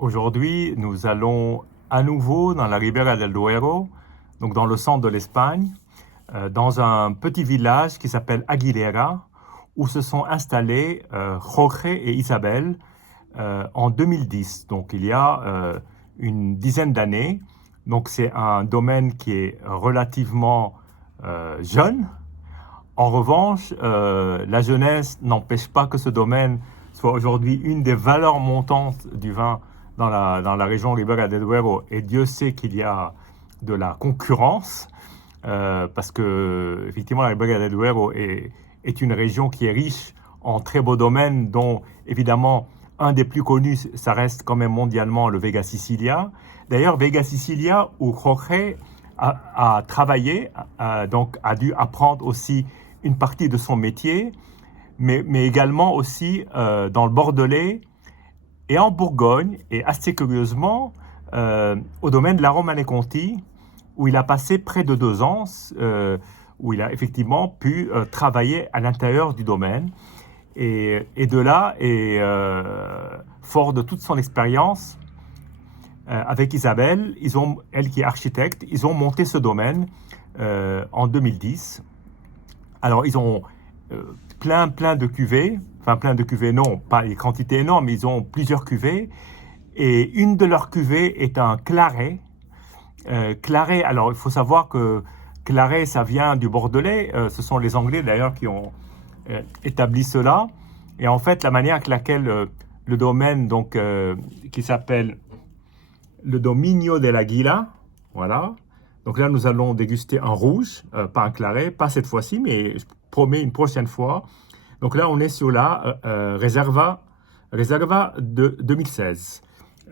Aujourd'hui, nous allons à nouveau dans la Ribera del Duero, donc dans le centre de l'Espagne, dans un petit village qui s'appelle Aguilera, où se sont installés Jorge et Isabel en 2010, donc il y a une dizaine d'années. Donc c'est un domaine qui est relativement jeune. En revanche, la jeunesse n'empêche pas que ce domaine soit aujourd'hui une des valeurs montantes du vin dans la région Ribera del Duero. Et Dieu sait qu'il y a de la concurrence, parce que effectivement la Ribera del Duero est une région qui est riche en très beaux domaines, dont évidemment un des plus connus, ça reste quand même mondialement le Vega Sicilia. D'ailleurs, Vega Sicilia, où Jorge a travaillé, donc a dû apprendre aussi une partie de son métier, mais également aussi dans le Bordelais et en Bourgogne, et assez curieusement au domaine de la Romanée-Conti, où il a passé près de 2 ans, où il a effectivement pu travailler à l'intérieur du domaine. Et de là, et fort de toute son expérience, avec Isabelle, elle qui est architecte, ils ont monté ce domaine en 2010. Alors, ils ont plein de cuvées, enfin plein de cuvées, non, pas les quantités énormes, mais ils ont plusieurs cuvées. Et une de leurs cuvées est un claret. Claret, alors il faut savoir que claret, ça vient du Bordelais. Ce sont les Anglais d'ailleurs qui ont établi cela. Et en fait, la manière avec laquelle le domaine, donc, qui s'appelle le Dominio de l'Aguila, voilà. Donc là, nous allons déguster un rouge, pas un claret, pas cette fois-ci, mais je promets une prochaine fois. Donc là, on est sur la Reserva de 2016.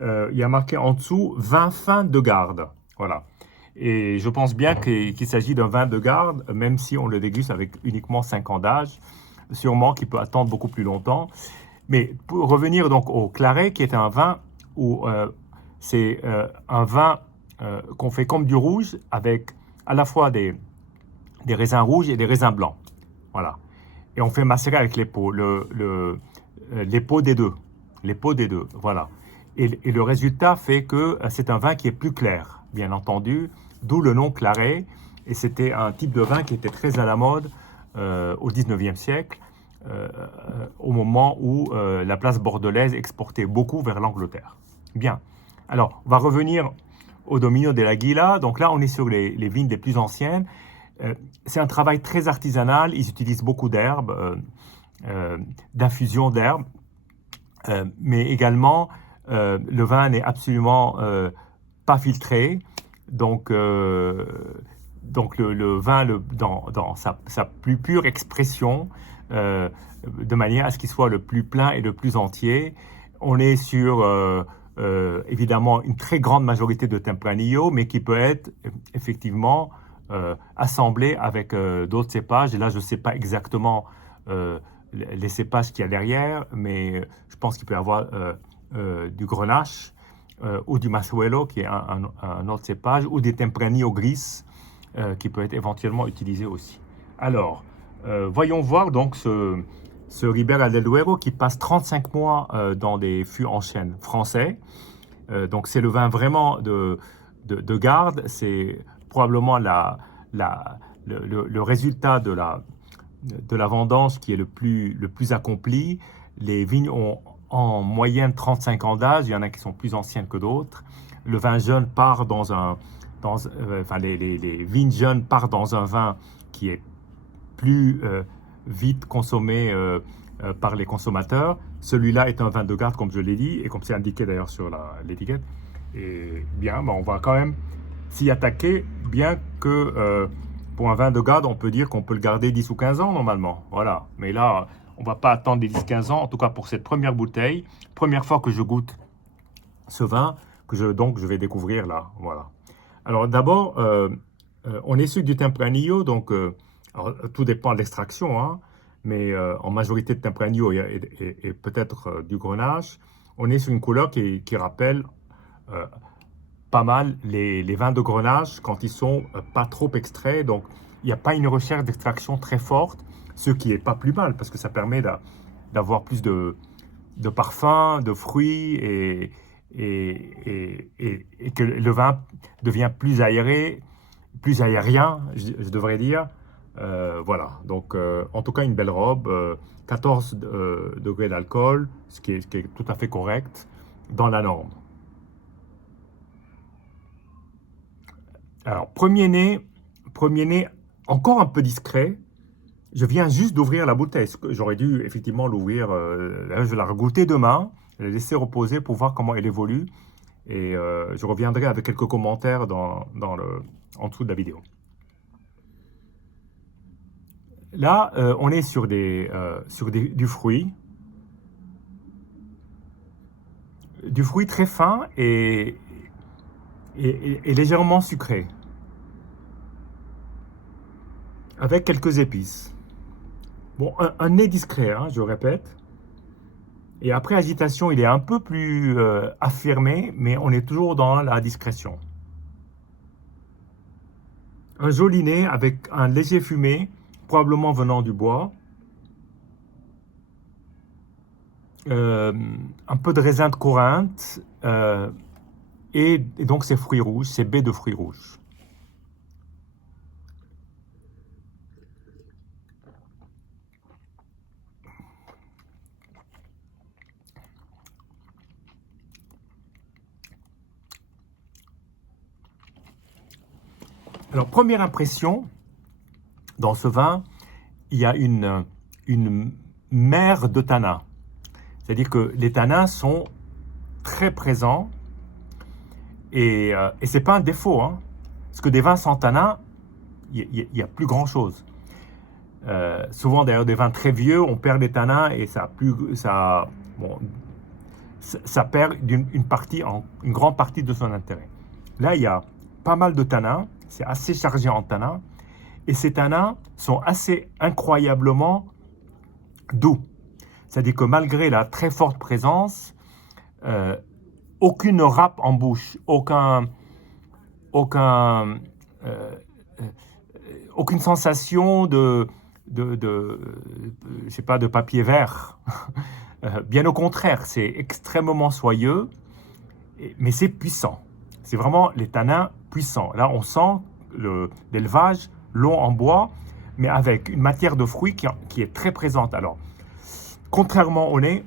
Il y a marqué en dessous vin fin de garde. Voilà. Et je pense bien qu'il s'agit d'un vin de garde, même si on le déguste avec uniquement 5 ans d'âge, sûrement qu'il peut attendre beaucoup plus longtemps. Mais pour revenir donc au claret, qui est un vin où c'est un vin qu'on fait comme du rouge, avec à la fois des raisins rouges et des raisins blancs. Voilà. Et on fait macérer avec les peaux, les peaux des deux. Les peaux des deux, voilà. Et le résultat fait que c'est un vin qui est plus clair, bien entendu, d'où le nom claret. Et c'était un type de vin qui était très à la mode au 19e siècle, au moment où la place bordelaise exportait beaucoup vers l'Angleterre. Bien. Alors, on va revenir au Dominio de l'Aguila. Donc là, on est sur les vignes les plus anciennes. C'est un travail très artisanal. Ils utilisent beaucoup d'herbes, d'infusion d'herbes, mais également le vin n'est absolument pas filtré. Donc le vin, dans sa plus pure expression, de manière à ce qu'il soit le plus plein et le plus entier. On est sur évidemment une très grande majorité de Tempranillo, mais qui peut être effectivement assemblé avec d'autres cépages. Et là, je ne sais pas exactement les cépages qu'il y a derrière, mais je pense qu'il peut y avoir du Grenache ou du Masuelo, qui est un autre cépage, ou des Tempranillo gris, qui peut être éventuellement utilisé aussi. Alors, voyons voir donc ce Ribera del Duero qui passe 35 mois dans des fûts en chêne français. Donc c'est le vin vraiment de garde, c'est probablement le résultat de la vendange qui est le plus accompli. Les vignes ont en moyenne 35 ans d'âge, il y en a qui sont plus anciennes que d'autres. Le vin jeune part les vignes jeunes partent dans un vin qui est plus vite consommé par les consommateurs. Celui-là est un vin de garde, comme je l'ai dit, et comme c'est indiqué d'ailleurs sur l'étiquette. Et bien, on va quand même s'y attaquer, bien que pour un vin de garde, on peut dire qu'on peut le garder 10 ou 15 ans normalement. Voilà. Mais là, on ne va pas attendre les 10-15 ans, en tout cas pour cette première bouteille. Première fois que je goûte ce vin, que je vais découvrir là. Voilà. Alors d'abord, on est sur du Tempranillo, donc alors, tout dépend de l'extraction, hein, mais en majorité de Tempranillo et peut-être du Grenache, on est sur une couleur qui rappelle pas mal les vins de Grenache quand ils sont pas trop extraits. Donc, il n'y a pas une recherche d'extraction très forte, ce qui n'est pas plus mal parce que ça permet d'avoir plus de parfums, de fruits et que le vin devient plus aéré, plus aérien, je devrais dire. Voilà, donc en tout cas une belle robe, 14 degrés d'alcool, ce qui est tout à fait correct dans la norme. Alors, premier nez encore un peu discret. Je viens juste d'ouvrir la bouteille. J'aurais dû effectivement l'ouvrir. Là, je vais la regoûter demain, la laisser reposer pour voir comment elle évolue. Et je reviendrai avec quelques commentaires en dessous de la vidéo. Là, on est sur du fruit. Du fruit très fin et légèrement sucré. Avec quelques épices. Bon, un nez discret, hein, je répète. Et après agitation, il est un peu plus affirmé, mais on est toujours dans la discrétion. Un joli nez avec un léger fumé, probablement venant du bois. Un peu de raisin de Corinthe. Et donc ces fruits rouges, ces baies de fruits rouges. Alors, première impression, dans ce vin, il y a une mer de tanins. C'est-à-dire que les tanins sont très présents et ce n'est pas un défaut. Hein, parce que des vins sans tanins, il n'y a plus grand-chose. Souvent, d'ailleurs, des vins très vieux, on perd des tanins et ça perd une grande partie de son intérêt. Là, il y a pas mal de tanins, c'est assez chargé en tanins, et ces tanins sont assez incroyablement doux. C'est-à-dire que malgré la très forte présence, aucune râpe en bouche, aucune sensation de je sais pas, de papier vert. Bien au contraire, c'est extrêmement soyeux, mais c'est puissant. C'est vraiment les tanins puissants. Là, on sent l'élevage long en bois, mais avec une matière de fruits qui est très présente. Alors, contrairement au nez,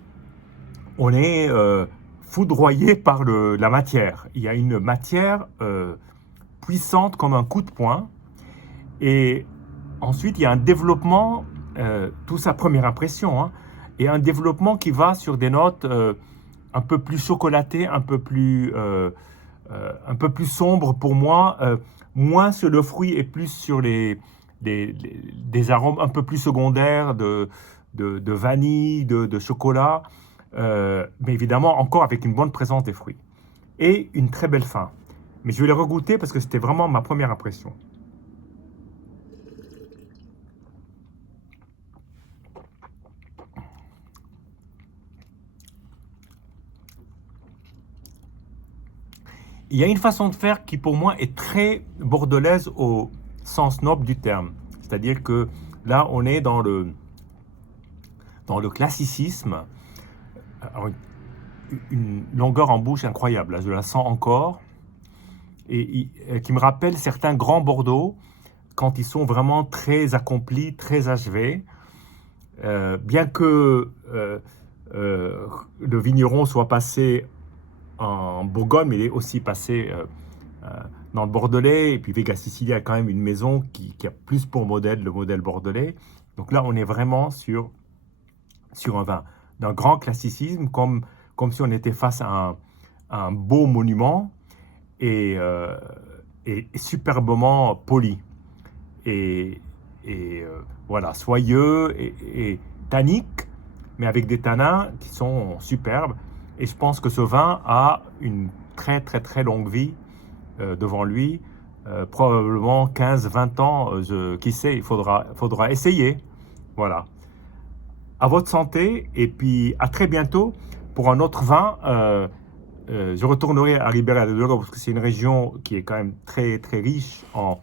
on est foudroyé par la matière. Il y a une matière puissante comme un coup de poing. Et ensuite, il y a un développement, tout ça première impression, hein, et un développement qui va sur des notes un peu plus chocolatées, un peu plus sombres pour moi, moins sur le fruit et plus sur des arômes un peu plus secondaires de vanille, de chocolat, mais évidemment encore avec une bonne présence des fruits. Et une très belle fin. Mais je vais les regoûter parce que c'était vraiment ma première impression. Il y a une façon de faire qui pour moi est très bordelaise au sens noble du terme. C'est-à-dire que là, on est dans le classicisme, une longueur en bouche incroyable. Là, je la sens encore, et qui me rappelle certains grands Bordeaux quand ils sont vraiment très accomplis, très achevés. Bien que le vigneron soit passé en Bourgogne, mais il est aussi passé dans le Bordelais. Et puis Vega Sicilia a quand même une maison qui a plus pour modèle le modèle bordelais. Donc là, on est vraiment sur un vin d'un grand classicisme, comme si on était face à un beau monument et superbement poli. Et voilà, soyeux et tannique, mais avec des tanins qui sont superbes. Et je pense que ce vin a une très très très longue vie devant lui, probablement 15-20 ans, qui sait, il faudra essayer. Voilà. À votre santé, et puis à très bientôt pour un autre vin. Je retournerai à Ribera del Duero parce que c'est une région qui est quand même très très riche en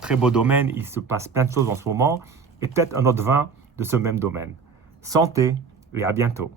très beaux domaines. Il se passe plein de choses en ce moment, et peut-être un autre vin de ce même domaine. Santé et à bientôt.